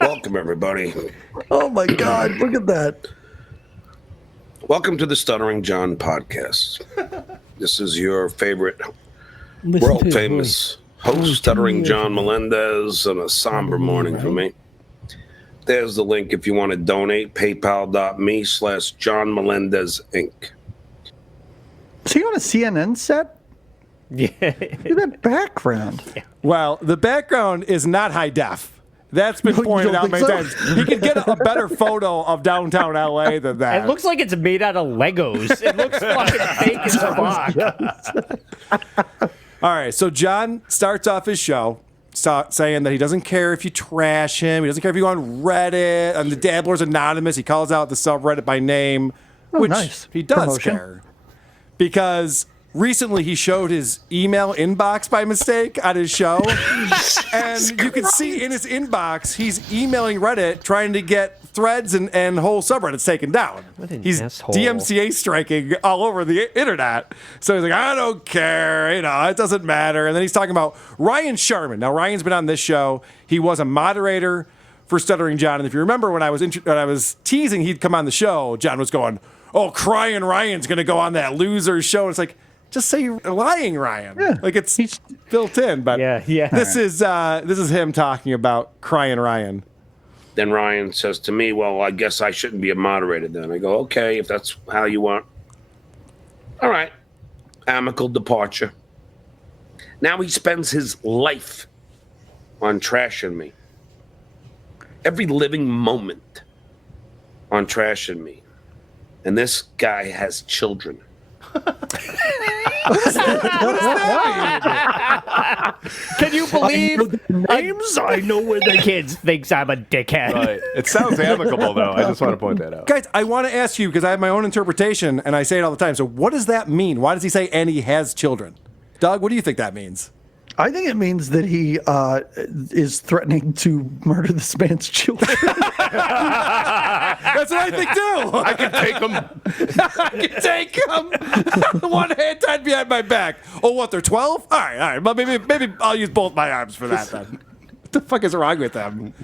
Welcome, everybody. Oh my God! Look at that. Welcome to the Stuttering John podcast. This is your favorite Listen to world his famous voice. host, 2 Stuttering years John ago. Melendez, on a somber Probably, morning for me. There's the link if you want to donate, paypal.me/John Melendez Inc. Is he on a CNN set? Yeah. Look at that background. Well, the background is not high def. That's been You pointed don't out think many so? times. He could get a better photo of downtown LA than that. It looks like it's made out of Legos. It looks fucking fake as fuck. All right, so John starts off his show saying that he doesn't care if you trash him. He doesn't care if you go on Reddit. And the Dabbler's anonymous. He calls out the subreddit by name, which nice. he does Promotion. care. Because recently he showed his email inbox by mistake on his show. And you can see in his inbox, he's emailing Reddit trying to get threads and whole subreddits taken down. What an He's asshole. DMCA striking all over the internet. So he's like, I don't care. It doesn't matter. And then he's talking about Ryan Sharman. Now, Ryan's been on this show. He was a moderator for Stuttering John. And if you remember when I was teasing he'd come on the show, John was going, oh, crying Ryan's going to go on that loser show. And it's like, just say you're lying, Ryan. Yeah. Like it's built in. But Yeah. this is him talking about crying Ryan. Then Ryan says to me, well, I guess I shouldn't be a moderator then. I go, okay, if that's how you want. All right. Amicable departure. Now he spends his life on trashing me. Every living moment on trashing me. And this guy has children. Can you believe Names? I know where the kids thinks I'm a dickhead? Right. It sounds amicable, though. I just want to point that out. Guys, I want to ask you, because I have my own interpretation, and I say it all the time. So what does that mean? Why does he say, and he has children? Doug, what do you think that means? I think it means that he is threatening to murder this man's children. That's what I think, too. I can take them. I can take him. One hand tied behind my back. Oh, what, they're 12? All right. Well, maybe I'll use both my arms for that, then. What the fuck is wrong with them?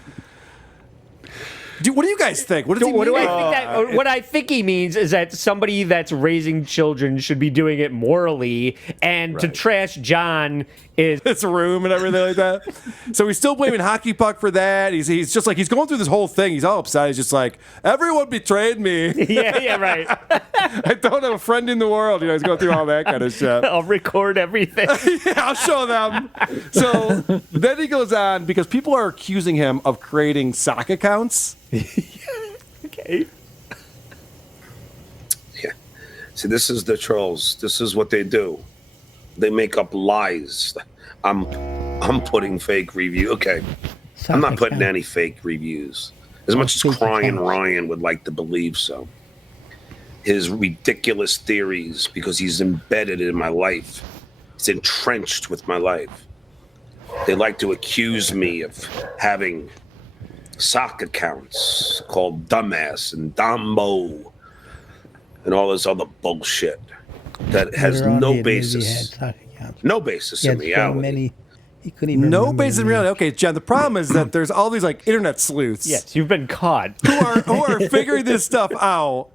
What do you guys think? What does he What mean? do I think what I think he means is that somebody that's raising children should be doing it morally, and to trash John is This room and everything like that. So he's still blaming Hockey Puck for that. He's just like, he's going through this whole thing. He's all upset. He's just like, everyone betrayed me. yeah, right. I don't have a friend in the world. He's going through all that kind of shit. I'll record everything. Yeah, I'll show them. So then he goes on, because people are accusing him of creating sock accounts. Okay. Yeah. See, this is the trolls. This is what they do. They make up lies. I'm putting fake review. Okay. I'm not putting any fake reviews. As much as crying Ryan would like to believe so. His ridiculous theories, because he's embedded in my life. He's entrenched with my life. They like to accuse me of having sock accounts called Dumbass and Dumbo and all this other bullshit that has no basis. No basis in reality. He couldn't even No remember basis in the reality. name. Okay, John, the problem is that there's all these like internet sleuths Yes, you've been caught. who are figuring this stuff out.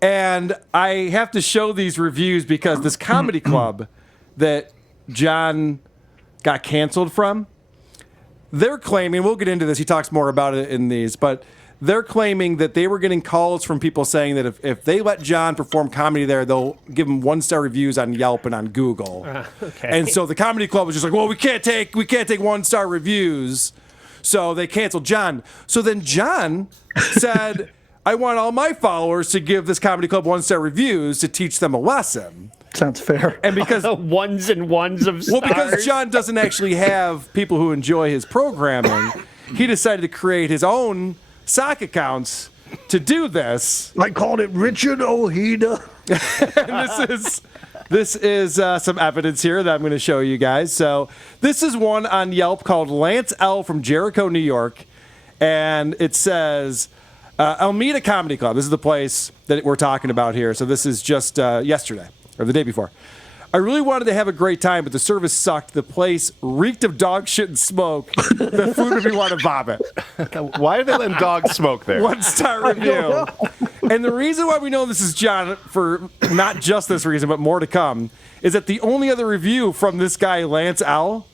And I have to show these reviews because this comedy club that John got canceled from, they're claiming, we'll get into this, he talks more about it in these, but they're claiming that they were getting calls from people saying that if they let John perform comedy there, they'll give him 1-star reviews on Yelp and on Google. Okay. And so the comedy club was just like, well, we can't take 1-star reviews. So they canceled John. So then John said, I want all my followers to give this comedy club 1-star reviews to teach them a lesson. Sounds fair. And because Ones and ones of stars. well, because John doesn't actually have people who enjoy his programming, he decided to create his own sock accounts to do this. I called it Richard Ojeda. And this is some evidence here that I'm going to show you guys. So this is one on Yelp called Lance L. from Jericho, New York. And it says, Almeida Comedy Club. This is the place that we're talking about here. So this is just yesterday or the day before. I really wanted to have a great time, but the service sucked. The place reeked of dog shit and smoke. The food made me want to vomit. Why are they letting dogs smoke there? 1-star review. And the reason why we know this is John, for not just this reason, but more to come, is that the only other review from this guy, Lance L.,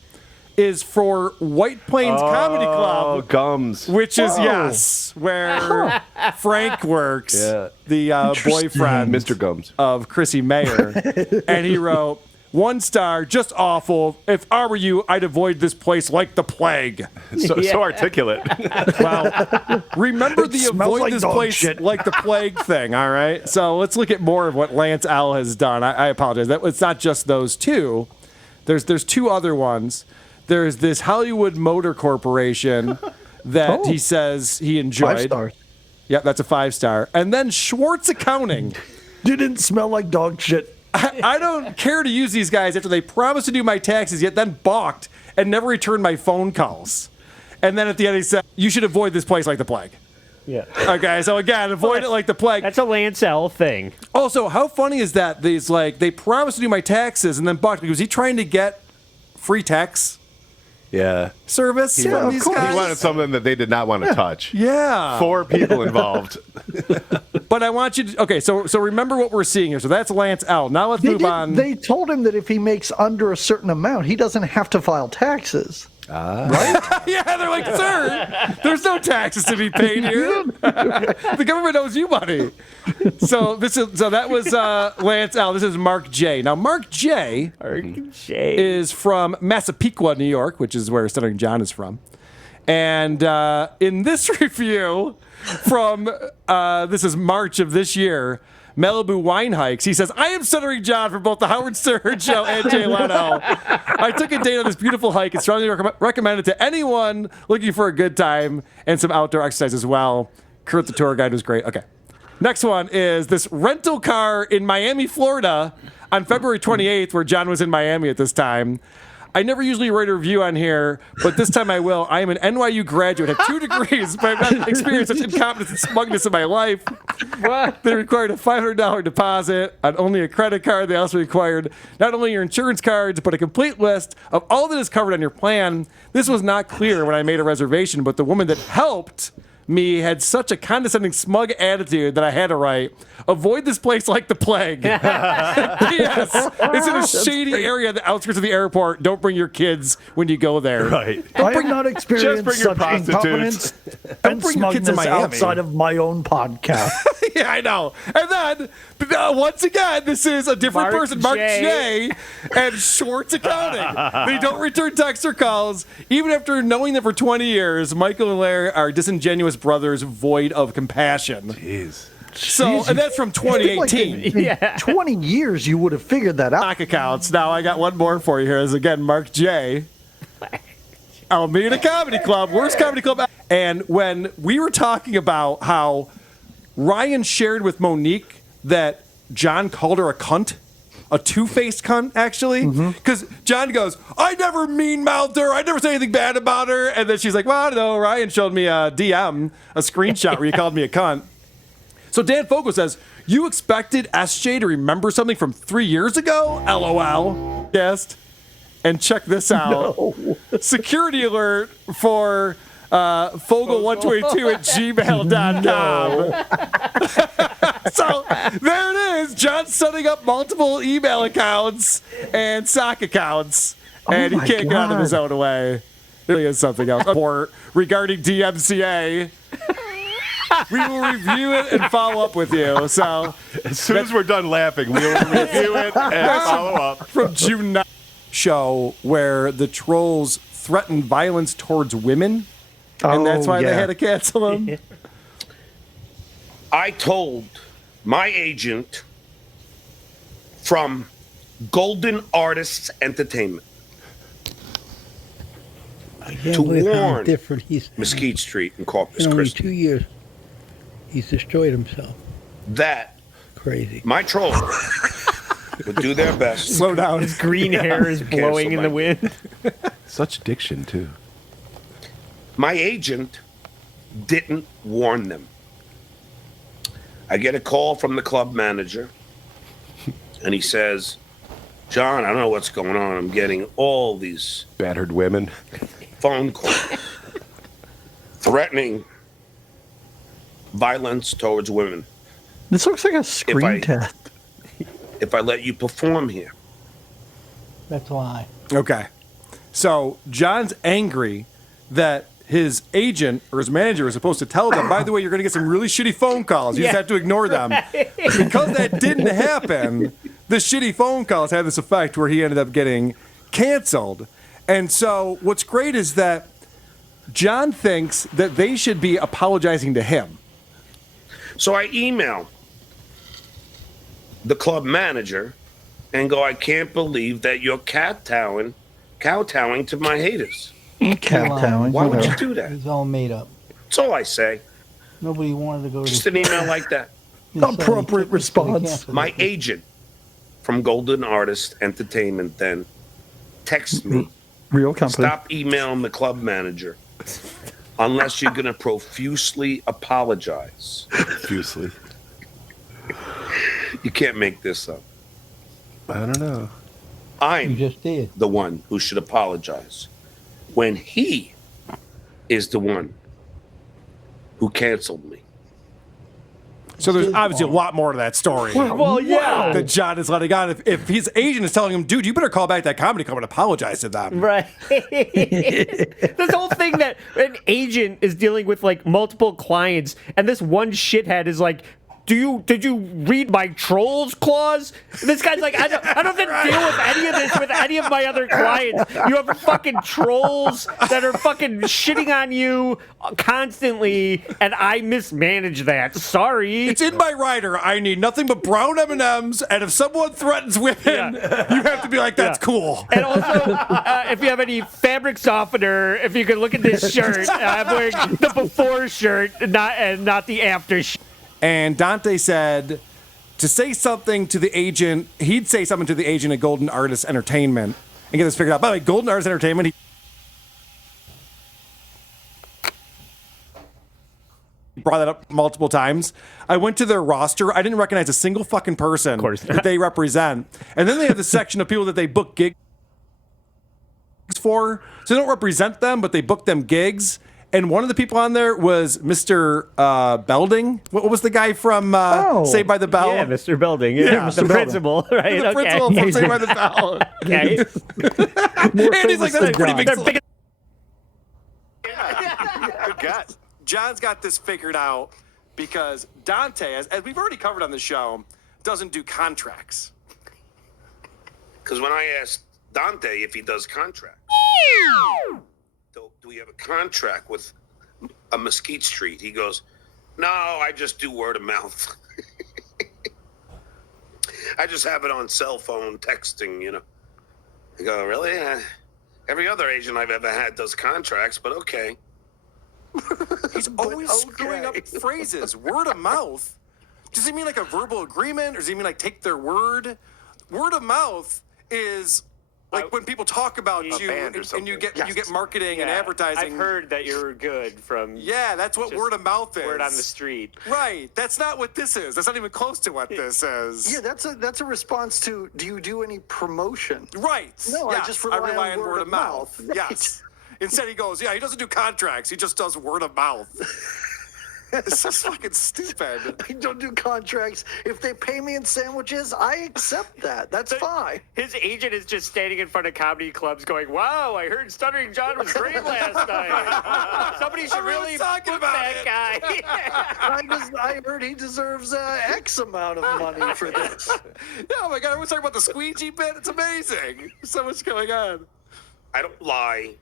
is for White Plains Comedy Oh, Club, gums. which is, where Frank works, Yeah. the boyfriend Mr. Gums. of Chrissy Mayer. And he wrote, 1-star, just awful. If I were you, I'd avoid this place like the plague. So articulate. Well, remember the smells avoid like this dog place shit. like the plague thing, all right? So let's look at more of what Lance L. has done. I apologize. It's not just those two. There's two other ones. There's this Hollywood Motor Corporation that he says he enjoyed. 5 stars. Yep, that's a 5-star. And then Schwartz Accounting. Didn't smell like dog shit. I don't care to use these guys after they promised to do my taxes, yet then balked and never returned my phone calls. And then at the end, he said, you should avoid this place like the plague. Yeah. Okay, so again, avoid it like the plague. That's a Lance L thing. Also, how funny is that? These they promised to do my taxes and then balked. Was he trying to get free tax Yeah. service Yeah, from of these course. guys? He wanted something that they did not want to touch. Yeah. 4 people involved. But I want you to, okay, so remember what we're seeing here. So that's Lance L. Now let's move on. They told him that if he makes under a certain amount, he doesn't have to file taxes. Yeah, they're like, sir, there's no taxes to be paid here. The government owes you money. So that was Lance L. This is Mark J. Now, Mark J. is from Massapequa, New York, which is where Stuttering John is from. And in this review from this is March of this year, Malibu Wine Hikes, he says, I am Stuttering John for both the Howard Stern Show and Jay Leno. I took a date on this beautiful hike and strongly recommend it to anyone looking for a good time and some outdoor exercise as well. Kurt, the tour guide, was great. Okay. Next one is this rental car in Miami, Florida on February 28th, where John was in Miami at this time. I never usually write a review on here, but this time I will. I am an NYU graduate, have 2 degrees, but I've not experienced such incompetence and smugness in my life. They required a $500 deposit on only a credit card. They also required not only your insurance cards, but a complete list of all that is covered on your plan. This was not clear when I made a reservation, but the woman that helped me had such a condescending, smug attitude that I had to write, avoid this place like the plague. P.S. It's in a shady area at the outskirts of the airport. Don't bring your kids when you go there. Right. I have not experienced bring your such prostitutes. incompetence and bring your kids to smugness Miami. outside of my own podcast. Yeah, I know. And then, once again, this is a different Mark person, Mark J. J. and Schwartz Accounting. They don't return texts or calls. Even after knowing them for 20 years, Michael and Larry are disingenuous brothers void of compassion. Jeez. So, and that's from I feel like 2018. in 20 years, you would have figured that out. Stock accounts. Now, I got one more for you here. Is again Mark J. Alameda Comedy Club, worst comedy club. And when we were talking about how Ryan shared with Monique that John called her a cunt, a two-faced cunt, actually, because John goes, I never mean-mouthed her, I never said anything bad about her, and then she's like, well, I don't know, Ryan showed me a DM, a screenshot where you called me a cunt. So Dan Fogel says, you expected SJ to remember something from 3 years ago? LOL. Guessed. And check this out. No. Security alert for Fogel122 at gmail.com. So there it is. John's setting up multiple email accounts and sock accounts. And he my can't get out of his God. own way. There is something else. Report regarding DMCA. We will review it and follow up with you. So As soon as we're done laughing, we will review it and follow up. from June 9th show where the trolls threatened violence towards women. And that's why they had to cancel him. I told my agent from Golden Artists Entertainment I can't to believe how warn different he's. Mesquite Street in Corpus In only Christi 2 years, he's destroyed himself. that Crazy. my trolls would do their best. Slow down. His green hair is blowing in the wind. Such diction, too. My agent didn't warn them. I get a call from the club manager, and he says, John, I don't know what's going on. I'm getting all these Battered women. phone calls threatening violence towards women This looks like a screen I- test. if I let you perform here. That's a lie. Okay. So John's angry that his agent or his manager is supposed to tell them, by the way, you're going to get some really shitty phone calls. You just Yeah. have to ignore them. Because that didn't happen, the shitty phone calls had this effect where he ended up getting canceled. And so what's great is that John thinks that they should be apologizing to him. So I email the club manager and go, I can't believe that you're kowtowing to my haters. Kowtowing. Why would you whatever. do that? It's all made up. That's all I say. Nobody wanted to go to Just an email like that. Appropriate response. My agent from Golden Artist Entertainment then texts me, Real company. stop emailing the club manager unless you're going to profusely apologize. Profusely. You can't make this up. I don't know. You I'm just did. the one who should apologize when he is the one who canceled me. So there's obviously a lot more to that story. Well, yeah. That John is letting on. If his agent is telling him, dude, you better call back that comedy club and apologize to them. Right. This whole thing that an agent is dealing with like multiple clients, and this one shithead is like, did you read my trolls clause? This guy's like, I don't have to deal with any of this with any of my other clients. You have fucking trolls that are fucking shitting on you constantly, and I mismanage that. Sorry. It's in my rider. I need nothing but brown M&Ms, and if someone threatens women, you have to be like, that's cool. And also, if you have any fabric softener, if you could look at this shirt, I'm wearing the before shirt, not the after shirt. And Dante said to say something to the agent, he'd say something to the agent at Golden Artist Entertainment and get this figured out. By the way, Golden Artist Entertainment, he brought that up multiple times. I went to their roster. I didn't recognize a single fucking person that they represent. And then they have the section of people that they book gigs for. So they don't represent them, but they book them gigs. And one of the people on there was Mr. Belding. What was the guy from Saved by the Bell? Yeah, Mr. Belding. Yeah, Yeah, the Mr. principal, right? The principal from Saved by the Bell. Okay. And he's like, that's a pretty big They're slut. big- Good guess. John's got this figured out because Dante, as we've already covered on the show, doesn't do contracts. Because when I asked Dante if he does contracts, do we have a contract with a Mesquite Street? He goes, no, I just do word of mouth. I just have it on cell phone texting, you know. I go, really? Every other agent I've ever had does contracts, but okay. He's always screwing up phrases. Word of mouth. Does he mean like a verbal agreement, or does he mean like take their word? Word of mouth is like when people talk about you and you get marketing and advertising. I've heard that you're good from Yeah, that's what word of mouth is. word on the street. Right. That's not what this is. That's not even close to what this is. Yeah, that's a response to, do you do any promotion? Right. No, I Yes, just rely on word of mouth. Right. Yes. Instead, he goes, he doesn't do contracts. He just does word of mouth. It's so fucking stupid. I don't do contracts. If they pay me in sandwiches, I accept that. That's fine. His agent is just standing in front of comedy clubs going, wow, I heard Stuttering John was great last night. Somebody should Everyone's really talking book about that it." guy. I heard he deserves X amount of money for this. Oh my God, everyone's talking about the squeegee bit. It's amazing. There's so much going on. I don't lie.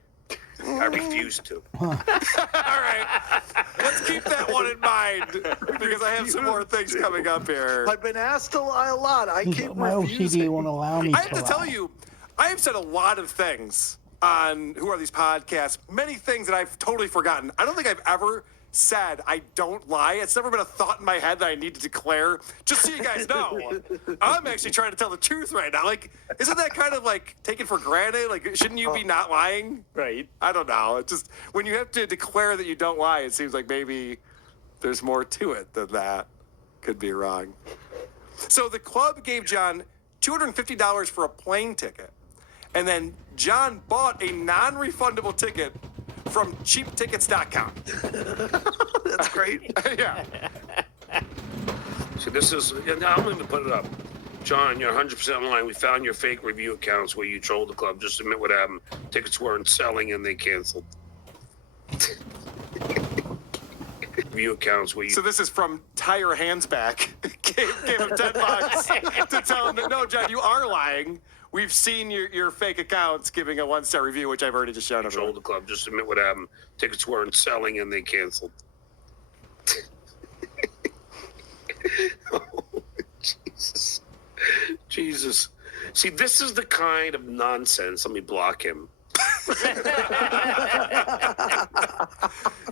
I refuse to. All right. Let's keep that one in mind because I have some more things coming up here. I've been asked to lie a lot. I keep My OCD refusing. won't allow me I have to lie. tell you, I have said a lot of things on Who Are These Podcasts, many things that I've totally forgotten. I don't think I've ever said I don't lie. It's never been a thought in my head that I need to declare. Just so you guys know, I'm actually trying to tell the truth right now. Like, isn't that kind of like taken for granted? Like, shouldn't you be not lying? Right. I don't know. It's just when you have to declare that you don't lie, it seems like maybe there's more to it than that. Could be wrong. So the club gave John $250 for a plane ticket. And then John bought a non-refundable ticket from cheaptickets.com. That's great. Yeah. So this is, and I'm going to put it up. John, you're 100% online. We found your fake review accounts where you trolled the club. Just admit what happened. Tickets weren't selling and they canceled. Review accounts where you. So this is from Tire Hands Back. gave him $10 to tell him that, no, John, you are lying. We've seen your fake accounts giving a 1-star review, which I've already just shown trolled everyone. the club. Just admit what happened. Tickets weren't selling and they canceled. Oh, Jesus. Jesus. See, this is the kind of nonsense. Let me block him.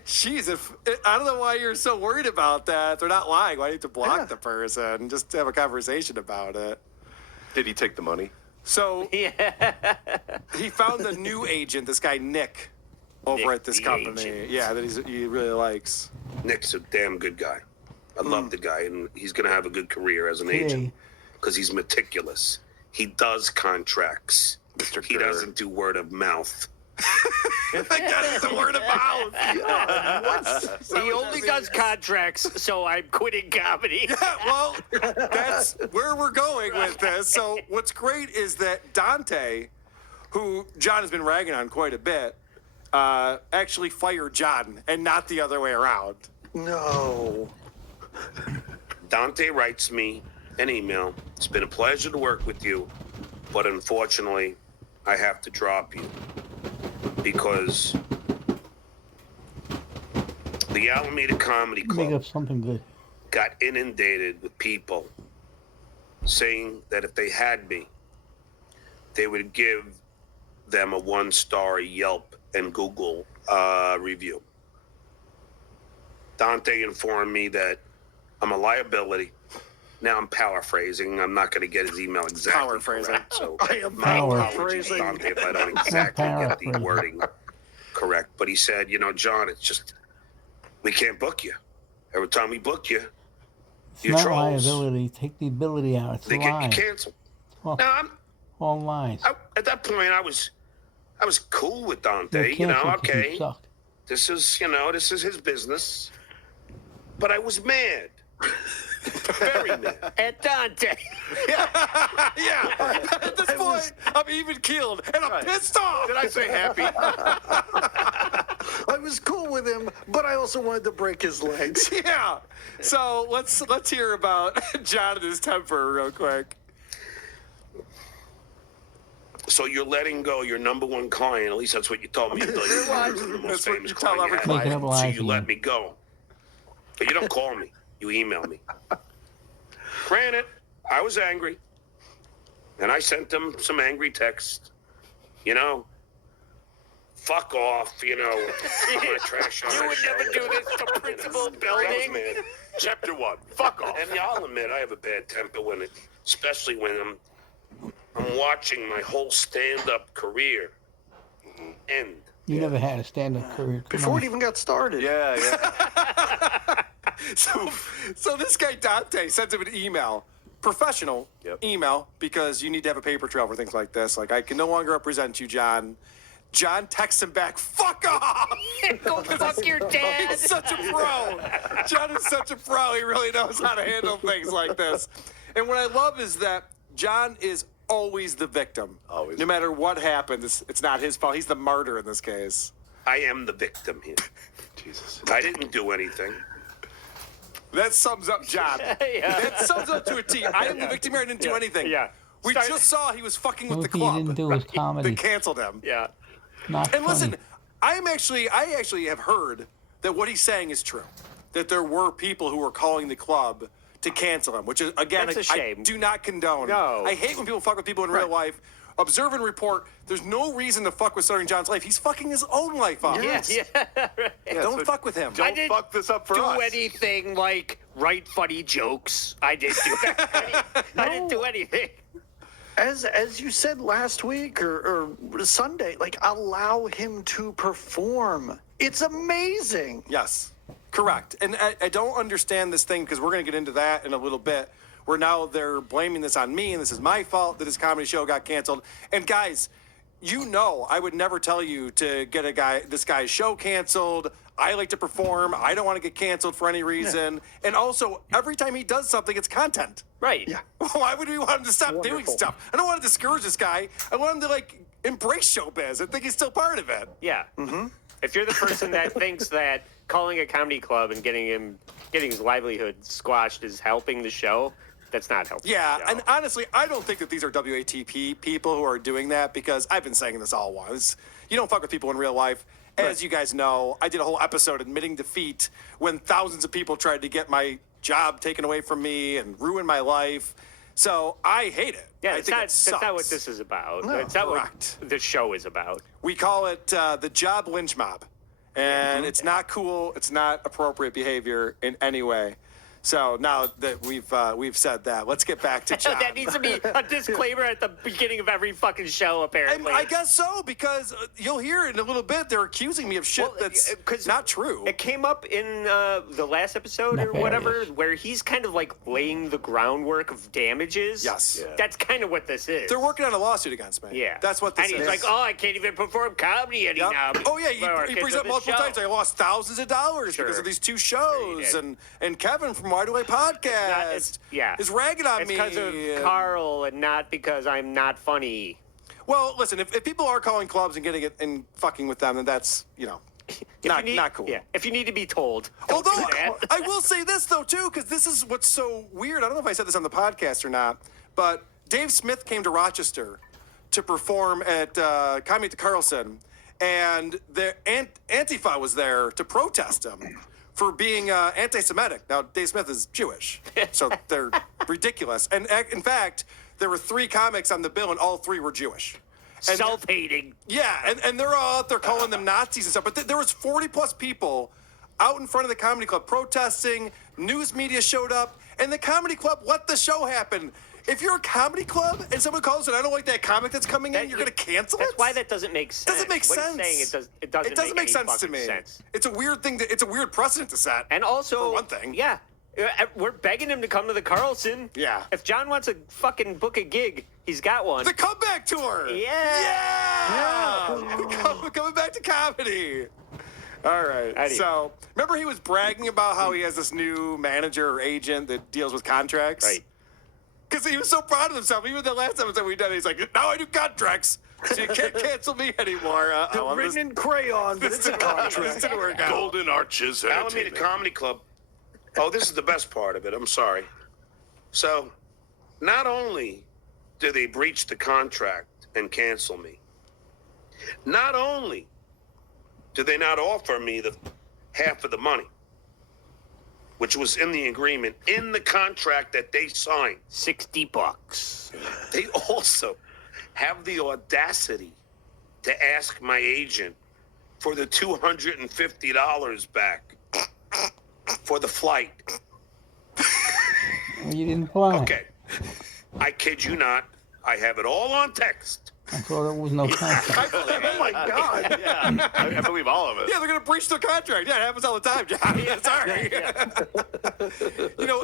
Jeez, I don't know why you're so worried about that. They're not lying. Why do you have to block the person? Just have a conversation about it. Did he take the money? So he found a new agent, this guy Nick, over Nick, at this the company. agent. Yeah, that he really likes. Nick's a damn good guy. I love the guy, and he's going to have a good career as an Hey. agent because he's meticulous. He does contracts. Mr. He Kerr. doesn't do word of mouth. Thank God it's the word of mouth. He only does contracts, so I'm quitting comedy. Well, that's where we're going with this. So what's great is that Dante, who John has been ragging on quite a bit, actually fired John and not the other way around. No. Dante writes me an email. It's been a pleasure to work with you, but unfortunately, I have to drop you because the Alameda Comedy Make Club up something good. got inundated with people saying that if they had me, they would give them a 1-star Yelp and Google review. Dante informed me that I'm a liability. Now I'm paraphrasing. I'm not going to get his email exactly Paraphrasing. correct. So I am my apologies, paraphrasing. Dante, if I don't exactly get the paraphrasing. wording correct. But he said, John, it's just, we can't book you. Every time we book you, It's you not trolls, liability. Take the ability out. It's they a get lie. you canceled. Well, Now, all lies. at that point, I was cool with Dante. You're canceled 'cause you Okay, suck. this is his business. But I was mad. Very mad. At Dante. Yeah. At this point, I'm even keeled and I'm pissed off. Did I say happy? I was cool with him, but I also wanted to break his legs. Yeah. So let's hear about John and his temper real quick. So you're letting go your number one client. At least that's what you told me. You thought you were the most That's what famous you tell client every had. client. Making up So lies you let again. me go. But you don't call me. You email me. Granted, I was angry. And I sent him some angry text. Fuck off, my trash on You my would never shoulder. do this to principal I was building. mad. Chapter 1. Fuck off. And I'll admit, I have a bad temper especially when I'm watching my whole stand-up career end. You never had a stand-up career. Come Before on. it even got started. Yeah, yeah. So this guy Dante sends him an email, professional email, because you need to have a paper trail for things like this. Like, I can no longer represent you, John. John texts him back, fuck off! Go fuck your dad. He's such a pro. John is such a pro. He really knows how to handle things like this. And what I love is that John is always the victim. Always. No matter what happens, it's not his fault. He's the martyr in this case. I am the victim here. Jesus. I didn't do anything. That sums up John. That sums up to a T. I am the victim here. I didn't do anything. Yeah. We Start- just saw he was fucking with One the thing he club. didn't do was comedy. They canceled him. Yeah. Not And listen, funny. I actually have heard that what he's saying is true. That there were people who were calling the club to cancel him, which is, again, That's a shame. I do not condone. No. I hate when people fuck with people in real life. Observe and report. There's no reason to fuck with Stuttering John's life. He's fucking his own life up. Yes. Don't so fuck with him. Don't didn't fuck this up for do us. anything like write funny jokes. I didn't do that. I didn't do anything. As you said last week or Sunday, like, allow him to perform. It's amazing. Yes, correct. And I don't understand this thing, because we're going to get into that in a little bit, where now they're blaming this on me and this is my fault that his comedy show got canceled. And guys, you know, I would never tell you to get this guy's show canceled. I like to perform. I don't want to get canceled for any reason. Yeah. And also, every time he does something, it's content. Right. Yeah. Why would we want him to stop doing stuff? I don't want to discourage this guy. I want him to, like, embrace showbiz. I think he's still part of it. Yeah. Mm-hmm. If you're the person that thinks that calling a comedy club and getting his livelihood squashed is helping the show, that's not helping. Yeah, and honestly, I don't think that these are WATP people who are doing that, because I've been saying this all along. You don't fuck with people in real life. As you guys know, I did a whole episode admitting defeat when thousands of people tried to get my job taken away from me and ruin my life. So I hate it. Yeah, that's not what this is about. No, it's not correct. what the show is about. We call it the job lynch mob. And it's not cool. It's not appropriate behavior in any way. So now that we've said that, let's get back to John. That needs to be a disclaimer at the beginning of every fucking show, apparently. I guess so, because you'll hear it in a little bit. They're accusing me of shit that's not true. It came up in the last episode or whatever, where he's kind of like laying the groundwork of damages. Yes. Yeah. That's kind of what this is. They're working on a lawsuit against me. Yeah. That's what this is. And he's like, oh, I can't even perform comedy anymore. Yep. Oh, yeah, he brings up multiple times. I lost thousands of dollars because of these two shows. And Kevin from Why Do I Podcast is ragging on me. It's because of Carl and not because I'm not funny. Well, listen, if people are calling clubs and getting it and fucking with them, then that's, not cool. Yeah, if you need to be told. Although, I will say this, though, too, because this is what's so weird. I don't know if I said this on the podcast or not, but Dave Smith came to Rochester to perform at Comedy at the Carlson, and the Antifa was there to protest him for being anti-Semitic. Now, Dave Smith is Jewish, so they're ridiculous. And in fact, there were 3 comics on the bill, and all 3 were Jewish. And, self-hating. Yeah, and they're all out there calling them Nazis and stuff. But there was 40-plus people out in front of the comedy club protesting. News media showed up, and the comedy club let the show happen. If you're a comedy club and someone calls and I don't like that comic that's coming in, you're going to cancel it? That's why that doesn't make sense. Doesn't make sense. What he's saying, it doesn't make sense to me. Sense. It's a weird thing. It's a weird precedent to set. And also, for one thing. Yeah. We're begging him to come to the Carlson. Yeah. If John wants to fucking book a gig, he's got one. The comeback tour. Yeah. Coming back to comedy. All right. Anyway. So, remember he was bragging about how he has this new manager or agent that deals with contracts? Right. Because he was so proud of himself. Even the last episode we did, he's like, now I do contracts, so you can't cancel me anymore. They're written in crayon, but it's a contract. This didn't work out. Golden Arches Alameda Comedy Club. Oh, this is the best part of it. I'm sorry. So, not only do they breach the contract and cancel me, not only do they not offer me the half of the money, which was in the agreement, in the contract that they signed, $60. they also have the audacity to ask my agent for the $250 back for the flight. Well, you didn't fly. Okay. I kid you not. I have it all on text. I thought there was no contract. Oh my God. Yeah, I believe all of it. Yeah, they're going to breach their contract. Yeah, it happens all the time, John. Sorry.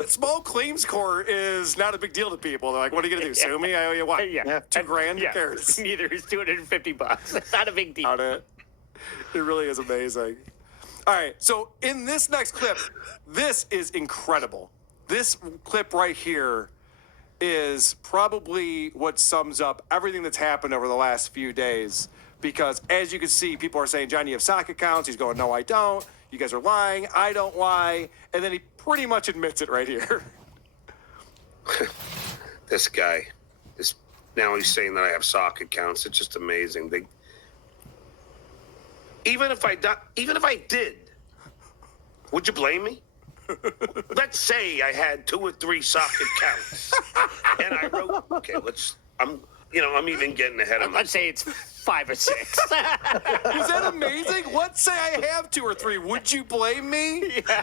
Small claims court is not a big deal to people. They're like, what are you going to do, sue me? I owe you what? Yeah. $2,000? Yeah. Who cares? Neither is $250. It's not a big deal. About it. It really is amazing. All right, so in this next clip, this is incredible. This clip right here is probably what sums up everything that's happened over the last few days. Because as you can see, people are saying, John, you have sock accounts. He's going, no, I don't. You guys are lying. I don't lie. And then he pretty much admits it right here. This guy is now he's saying that I have sock accounts. It's just amazing. Even if I did, would you blame me? Let's say I had 2 or 3 sock accounts, and I wrote. Okay, I'm even getting ahead of myself. Let's say it's 5 or 6. Is that amazing? Let's say I have 2 or 3. Would you blame me? Yeah.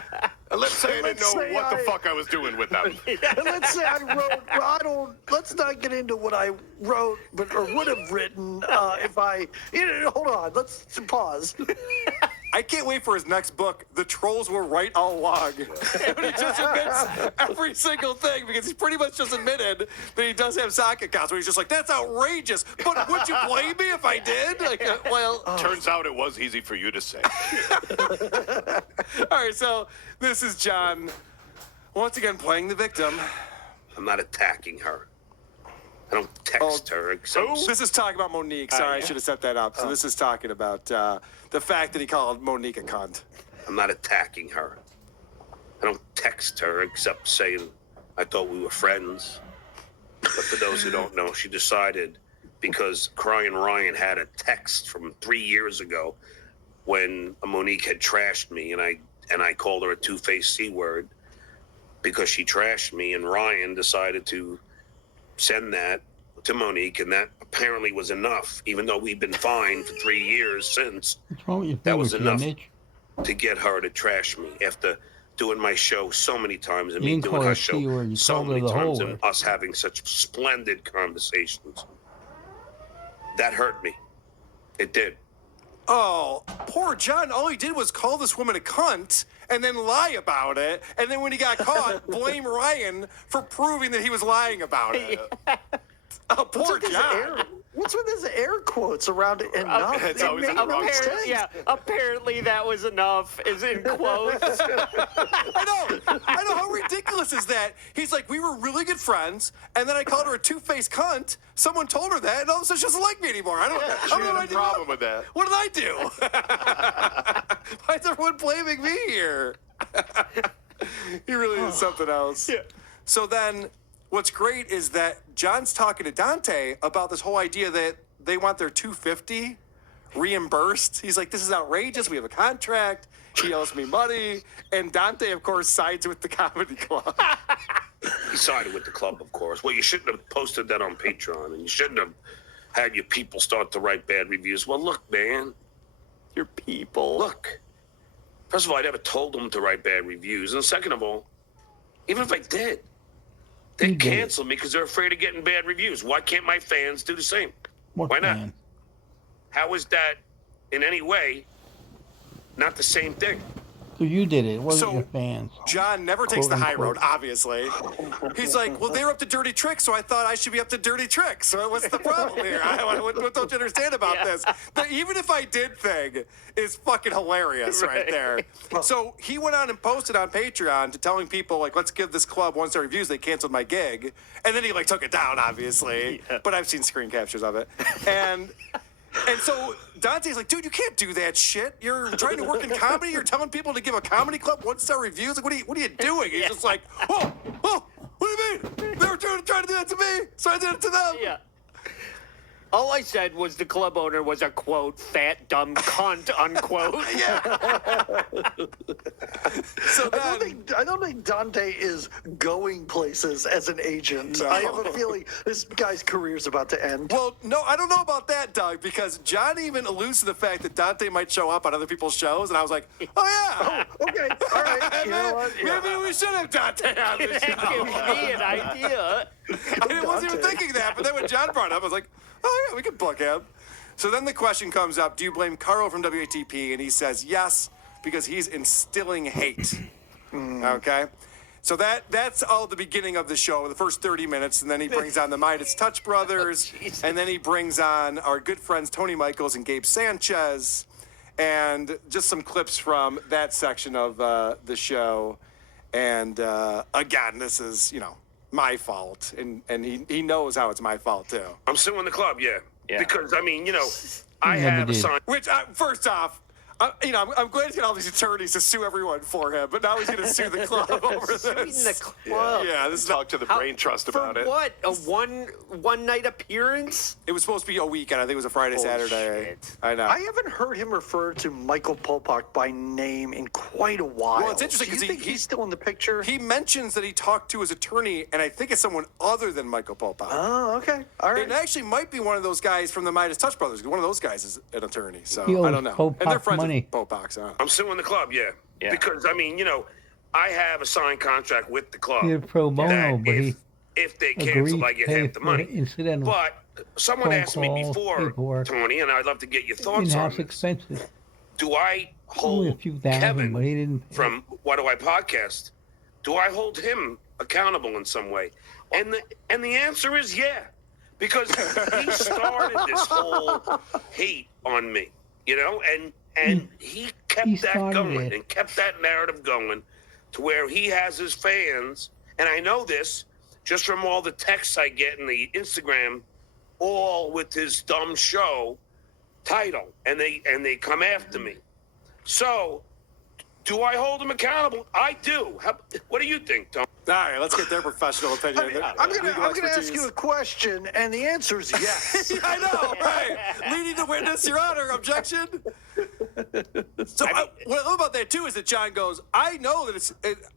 And let's say I didn't Let's know say what the fuck I was doing with them. And let's say I wrote. Well, let's not get into what I wrote, or would have written if I. Hold on. Let's pause. I can't wait for his next book. The trolls were right all along. And he just admits every single thing because he's pretty much just admitted that he does have sock accounts where he's just like, that's outrageous. But would you blame me if I did? Like, Turns out it was easy for you to say. All right, so this is John once again playing the victim. I'm not attacking her. I don't text her except This is talking about Monique. Sorry, I should have set that up. So this is talking about the fact that he called Monique a cunt. I'm not attacking her. I don't text her except saying I thought we were friends. But for those who don't know, she decided because Crying Ryan had a text from 3 years ago when Monique had trashed me and I called her a two-faced C-word because she trashed me, and Ryan decided to send that to Monique, and that apparently was enough, even though we've been fine for 3 years since. What's wrong with your That was fingers, enough Mitch? to get her to trash me after doing my show so many times and You me didn't doing call her her show C-word, you so called her many the times whole and word. us having such splendid conversations. That hurt me. It did. Oh, poor John. All he did was call this woman a cunt and then lie about it. And then when he got caught, blame Ryan for proving that he was lying about it. Oh, poor John. What's with his air quotes around it? Enough. It's It always made in no wrong sense. Yeah, apparently that was enough, is in quotes. I know. How ridiculous is that? He's like, we were really good friends, and then I called her a two-faced cunt. Someone told her that, and all of a sudden she doesn't like me anymore. I don't know what I No did. problem with that. What did I do? Why is everyone blaming me here? He really is something else. Yeah. So then, what's great is that John's talking to Dante about this whole idea that they want their $250 reimbursed. He's like, this is outrageous. We have a contract. He owes me money. And Dante, of course, sides with the comedy club. He sided with the club, of course. Well, you shouldn't have posted that on Patreon, and you shouldn't have had your people start to write bad reviews. Well, look, man. Your people. Look. First of all, I never told them to write bad reviews. And second of all, even if I did, they You did. cancel me because they're afraid of getting bad reviews. Why can't my fans do the same? What Why not? man? How is that in any way not the same thing? Because you did it. It wasn't So- your fans. John never takes the Quote, high unquote. road, obviously. He's like, well, they're up to dirty tricks, so I thought I should be up to dirty tricks. So what's the problem here? What don't you understand about this? The even if I did thing is fucking hilarious right there. So he went on and posted on Patreon to telling people, like, let's give this club 1-star reviews. They canceled my gig. And then he, like, took it down, obviously. But I've seen screen captures of it. And so Dante's like, dude, you can't do that shit. You're trying to work in comedy. You're telling people to give a comedy club 1-star reviews. Like, what are you doing? He's just like, oh, what do you mean? They were trying to do that to me, so I did it to them. Yeah. All I said was the club owner was a, quote, fat, dumb cunt, unquote. So I then, don't think Dante is going places as an agent. No. I have a feeling this guy's career's about to end. well, no, I don't know about that, Doug, because John even alludes to the fact that Dante might show up on other people's shows, and I was like, oh, yeah. Okay, all right. You know what? Yeah. Maybe we should have Dante on the That show. gives me an idea. I wasn't even thinking that, but then when John brought it up, I was like, oh, yeah, we could book him. So then the question comes up, do you blame Carl from WATP? And he says yes, because he's instilling hate. Okay? So that's all the beginning of the show, the first 30 minutes, and then he brings on the Midas Touch brothers, and then he brings on our good friends Tony Michaels and Gabe Sanchez, and just some clips from that section of the show. And again, this is, my fault, and he knows how it's my fault too. I'm suing the club, yeah. Because, I mean, I never have a did. sign. Which, first off, I'm glad he's got all these attorneys to sue everyone for him, but now he's going to sue the club over this. In the club. Yeah, this is Talk to the brain trust about For it. what? A one night appearance? It was supposed to be a weekend. I think it was a Friday, Saturday. Bullshit. I know. I haven't heard him refer to Michael Popok by name in quite a while. Well, it's interesting Do you 'cause think he's still in the picture? He mentions that he talked to his attorney, and I think it's someone other than Michael Popok. Oh, okay. All right. It actually might be one of those guys from the Midas Touch brothers. One of those guys is an attorney, so He owes I don't know. Popok And they're friends money. with Popok, so. I'm suing the club, yeah. Because, I mean, I have a signed contract with the club. He did pro bono, that but if they agreed cancel, I to get pay half the for money. incidental But someone phone asked me calls, before, paperwork, Tony, and I'd love to get your thoughts on in-house this. expenses. Do I Only a hold few thousand, Kevin but he didn't pay. from What Do I Podcast? Do I hold him accountable in some way? And the answer is yeah, because he started this whole hate on me, and he kept He that started going it. and kept that narrative going to where he has his fans, and I know this just from all the texts I get in the Instagram, all with his dumb show title, and they come after me. So, do I hold him accountable? I do. What do you think, Tom? All right, let's get their professional opinion. I'm gonna ask you a question, and the answer is yes. I know, right? Leading the witness, Your Honor. Objection. So what I love about that too is that John goes, I know that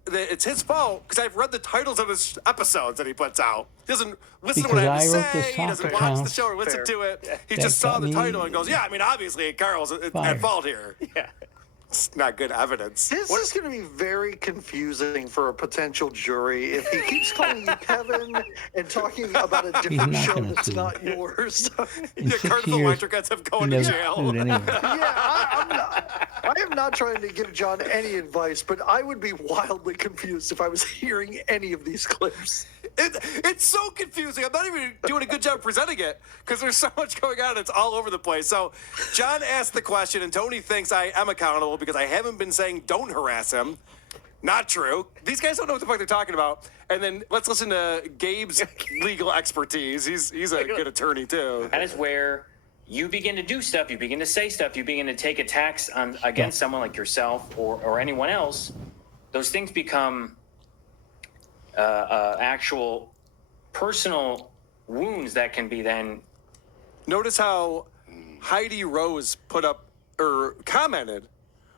it's his fault because I've read the titles of his episodes that he puts out. He doesn't listen to what I have to Because I wrote the say. He doesn't soccer watch the counts. show or listen to it. He That just saw got the me title and goes, yeah, I mean, obviously Carl's at fired. fault here. Yeah. It's not good evidence. This is going to be very confusing for a potential jury if he keeps calling you Kevin and talking about a different not show gonna that's sue. not yours. In Yeah, 6 Cardiff years, Electric ends up going he to never jail. sued anyway. I am not trying to give John any advice, but I would be wildly confused if I was hearing any of these clips. It's so confusing. I'm not even doing a good job presenting it because there's so much going on. It's all over the place. So John asked the question, and Tony thinks I am accountable because I haven't been saying don't harass him. Not true. These guys don't know what the fuck they're talking about. And then let's listen to Gabe's legal expertise. He's a good attorney too. That is where you begin to do stuff, you begin to say stuff, you begin to take attacks against someone like yourself or anyone else. Those things become actual personal wounds that can be then. Notice how Heidi Rose put up or commented,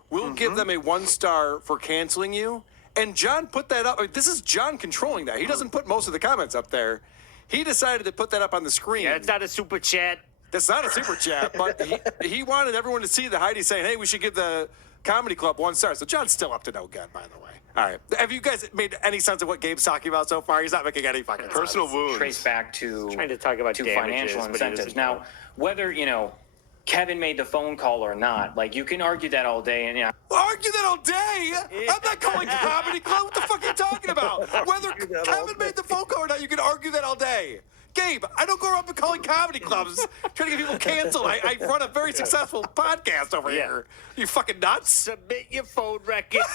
we'll give them a 1-star for canceling you. And John put that up. This is John controlling that. He doesn't put most of the comments up there. He decided to put that up on the screen. Yeah, it's not a super chat. That's not a super chat, but he wanted everyone to see that Heidi saying, hey, we should give the comedy club 1 star. So John's still up to no good, by the way. All right. Have you guys made any sense of what Gabe's talking about so far? He's not making any fucking Personal sense. wounds. Trace back to Trying to talk about damages, financial but he incentives. doesn't Now, know. whether Kevin made the phone call or not, like you can argue that all day, and Argue that all day? I'm not calling comedy club. What the fuck are you talking about? Whether Kevin made the phone call or not, you can argue that all day. Gabe, I don't go around and calling comedy clubs trying to get people canceled. I run a very successful podcast over here. You fucking nuts? Submit your phone records.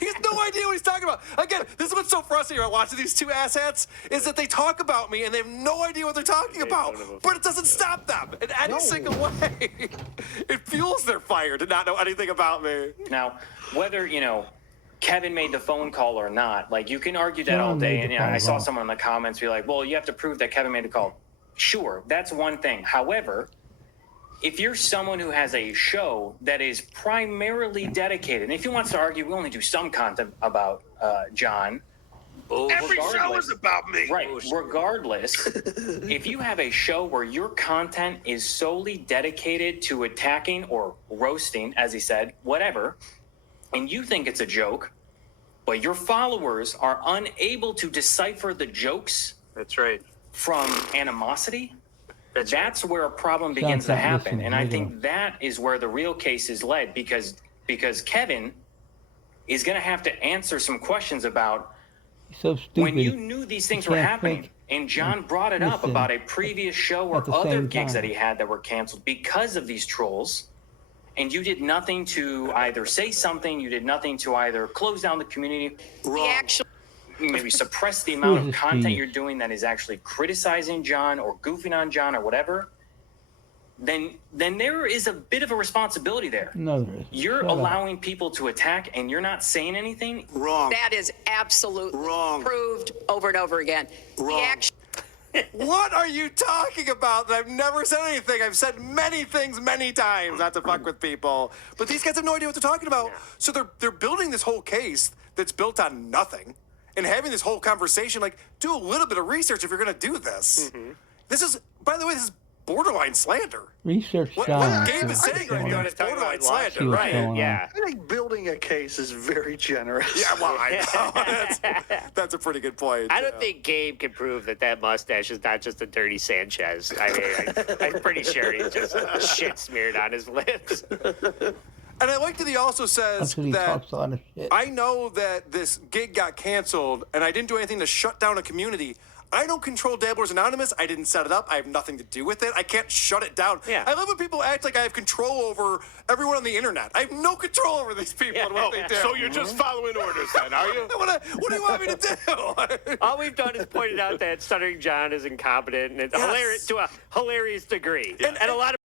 He has no idea what he's talking about. Again, this is what's so frustrating about watching these two asshats is that they talk about me and they have no idea what they're talking about. But it doesn't stop them in any single way. It fuels their fire to not know anything about me. now whether Kevin made the phone call or not, like you can argue that all John day. made And the phone I saw call. someone in the comments be like, well, you have to prove that Kevin made the call. Sure, that's one thing. However, if you're someone who has a show that is primarily dedicated, and if he wants to argue, we only do some content about John. Every show regardless- is about me. Right. Regardless, if you have a show where your content is solely dedicated to attacking or roasting, as he said, whatever, and you think it's a joke, but your followers are unable to decipher the jokes That's right. from animosity, That's that's where a problem begins to not happen. listening And I either. think that is where the real case is led because Kevin is going to have to answer some questions about He's so stupid. when you knew these things were can't happening, think and John brought it up listen about a previous show or at the other same gigs time. that he had that were canceled because of these trolls, and you did nothing to either say something, you did nothing to either close down the community, maybe suppress the amount of Who's this content genius? you're doing that is actually criticizing John or goofing on John or whatever, then there is a bit of a responsibility there. No, there isn't. You're Shut up. allowing people to attack and you're not saying anything. Wrong. That is absolutely Wrong. proved over and over again. Wrong. The action What are you talking about? I've never said anything. I've said many things many times not to fuck with people. But these guys have no idea what they're talking about. So they're building this whole case that's built on nothing and having this whole conversation. Like, do a little bit of research if you're going to do this. This is, by the way, this is borderline slander. Research What John. Gabe is saying right now is borderline slander, See what's right? going on. Yeah. I think building a case is very generous. Yeah, well, I know. That's a pretty good point. I don't think Gabe can prove that mustache is not just a dirty Sanchez. I mean, I'm pretty sure he's just shit smeared on his lips. And I like that he also says Until he that talks a lot of shit. I know that this gig got canceled and I didn't do anything to shut down a community. I don't control Dabblers Anonymous. I didn't set it up. I have nothing to do with it. I can't shut it down. Yeah. I love when people act like I have control over everyone on the internet. I have no control over these people and what they do. So you're just following orders then, are you? What do you want me to do? All we've done is pointed out that Stuttering John is incompetent and it's hilarious to a hilarious degree. And a lot of